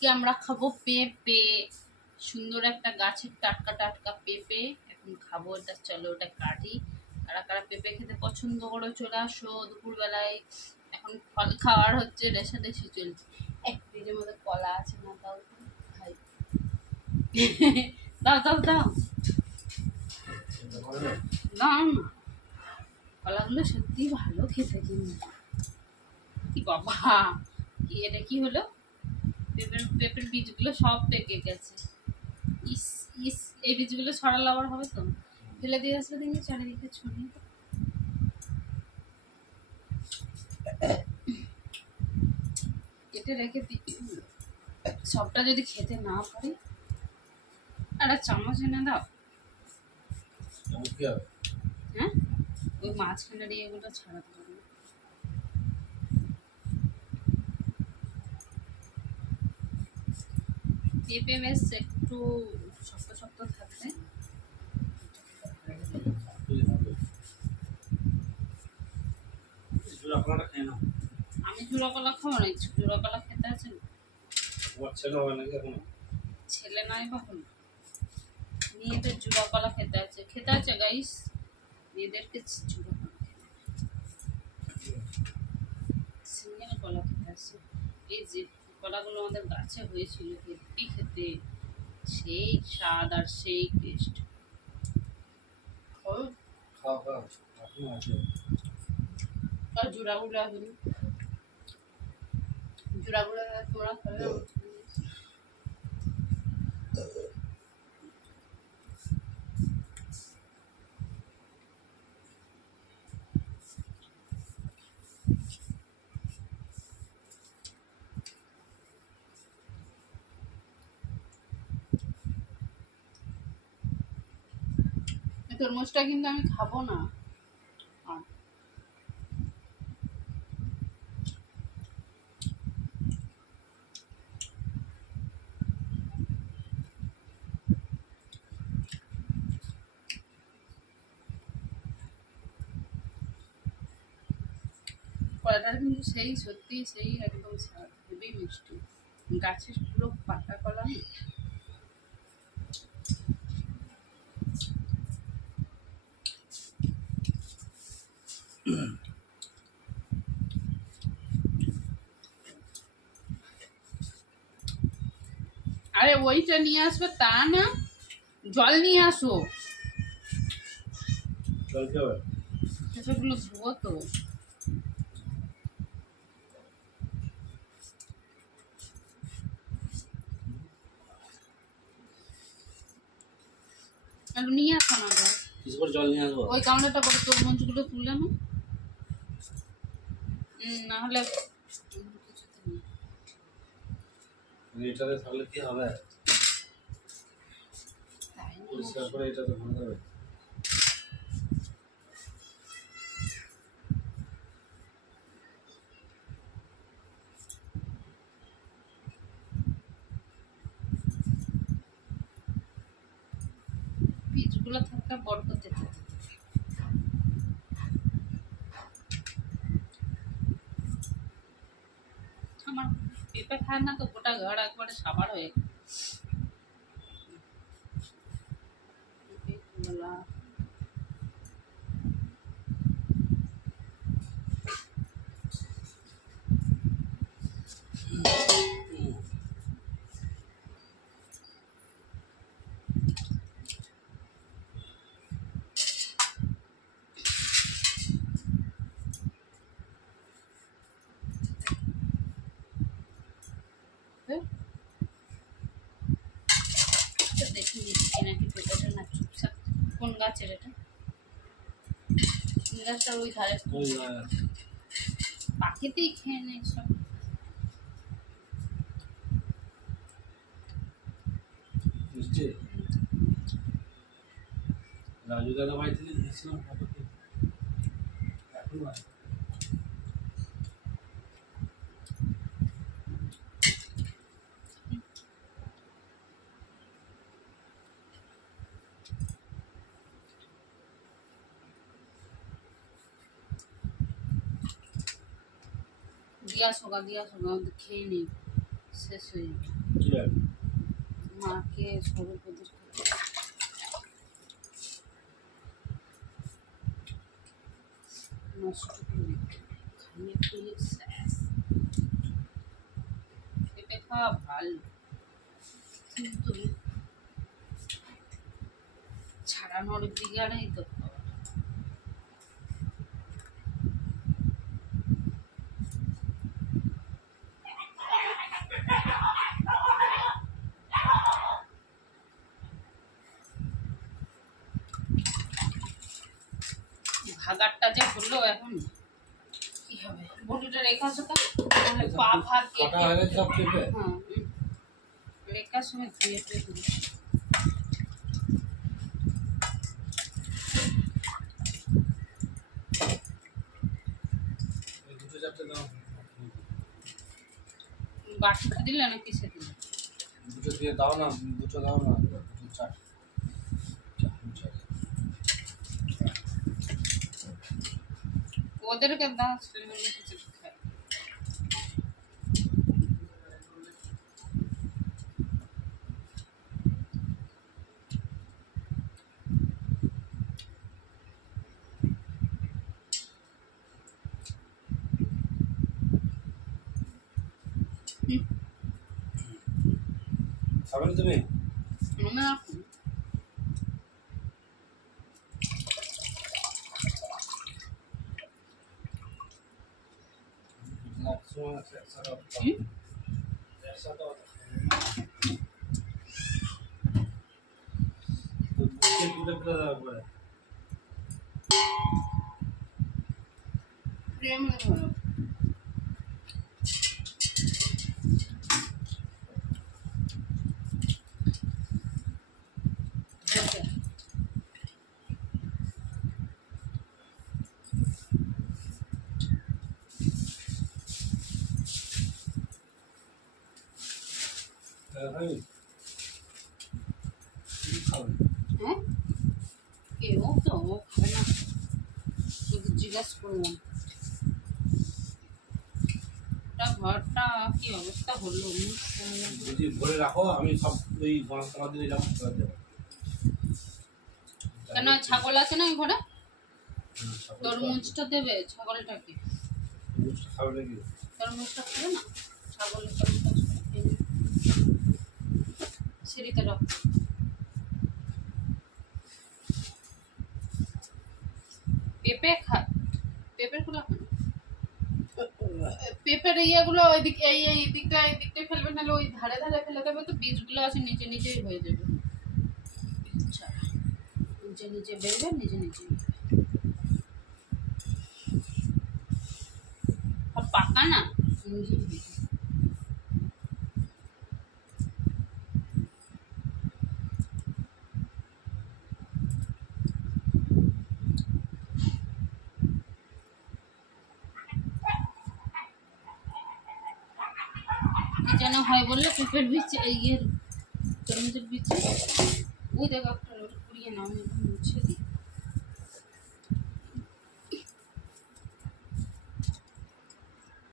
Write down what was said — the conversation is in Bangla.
আজকে আমরা খাবো পেঁপে। সুন্দর একটা গাছের টাটকা টাটকা পেঁপে এখন খাবো। এটা চলো ওটা কাটি। কারা কারা পেঁপে খেতে পছন্দ করো চলে আসো দুপুরবেলায়। এখন ফল খাওয়ার হচ্ছে, রেশারেশি চলছে। এক ফ্রিজের মধ্যে কলা আছে না, দাও খাই। দাও দাও দাও দাও না, কলাগুলো সত্যি ভালো খেতে কিন্তু। কি বাবা, কি এটা কি হলো? পেঁপের বীজগুলো সব পেকে গেছে। ইস ইস, এই বীজগুলো ছড়ালে আবার হবে তো? ফেলে দিয়ে আসলে দেখি চারিদিকে ছড়িয়ে। কেটে রেখে সবটা যদি খেতে না পারি, একটা চামচ এনে দাও। হ্যাঁ, ওই মাঝখানে দিয়ে এগুলো ছাড়াতে পারবো। পেঁপে বেশ একটু শক্ত শক্ত থাকবে। আমি জুড়া কলা খাবো না, জুড়া কলা খেতে আছে না। ছেলে নয় বা হলো, মেয়েদের জুড়া কলা খেতে আছে গাইস। মেয়েদেরকে জুড়া কলা সিঙ্গেল কলা খেতে আছে। এই যে কলাগুলো আমাদের গাছে হয়েছিল, হেব্বি খেতে, সেই স্বাদ আর সেই টেস্ট। আর জুড়াগুলো তোমরা খাবে। তরমুজটা কিন্তু আমি খাবো না। কলাটার কিন্তু সেই সত্যি সেই একদম স্বাদ, খুবই মিষ্টি। গাছের পুরো পাকা কলা। আরে ওইটা নিয়ে আসবে তা না, জল নিয়ে আসো। সেগুলো ধুবো তো। নিয়ে আসো না জল নিয়ে আসবো। ওই কাউন্টারটা করে তরমুজগুলো তুলে না, না হলে এটাতে থাকলে কি হবে? পরিষ্কার করে এটাতে ভালো হবে। বীজগুলো থাকতে বড় করতে আমার পেঁপে খায় না তো, গোটা ঘর একবারে সাবার হয়ে দেখি দিচ্ছি নাকি পেঁপেটা না চুপচাপ। কোন গাছের এটা? গাছটা ওই ধারে পাখিতেই খেয়ে নেয় সব। রাজু দাদা ভাই থেকে দিয়েছিলাম এখন দিয়া সোগা খেয়ে নেই, শেষ হয়ে যাবে। দিলেন? মাকে সরস্বতীর নষ্ট করে খাইয়ে খুইয়ে শেষ। পেঁপে খাওয়া ভালো, কিন্তু ছাড়ানোর দিগাড়াই তো খাওয়া। ভাগারটা যে হলো এখন কি হবে? বটিটা রেখে আসো তো, তাহলে পা ভাগ কটা হয়ে গেছে সব পেঁপে? হ্যাঁ রেখার সময় ধুয়ে টুয়ে দিবি। এই দুটো চারটে দাও। বাটিতে দিলে না কিসে দিলে? দুটো দিয়ে দাও না, দুটো দাও না, দুটো চার। ওদেরকে দাও, ছেলেমেয়ে কিছু খায়। খাবে না তুমি? আমি রাখুন। প্রেম ভালো। হ্যাঁ কেউ তো ও খাবে না, শুধু জিজ্ঞাসা করলাম। ঘরটা কি অবস্থা হলো? যদি ভরে রাখো, আমি সব ওই মশলা দিয়ে যাবো। কেন ছাগল আছে না ঘরে? তরমুজটা দেবে ছাগলটাকে। খাবে নাকি? তরমুজটা খাবে না? ছাগলের তরমুজটা সিঁড়িতে রাখো। পেঁপে খা, পেঁপের গুলো পেঁপের ইয়েগুলো ওইদিকে এই দিকটায় ফেলবে, নাহলে ওই ধারে ধারে ফেলে দেবে, তো বীজগুলো আছে নিচে নিচেই হয়ে যাবে। আচ্ছা নিচে নিচে বেরবে, নিচে নিচে পাকা না কি যেন হয় বললে, পেঁপের বীজ ইয়ের তরমুজের বীজ ওই দেখো একটা কুড়িয়ে নাও, আমি মুছে দিই।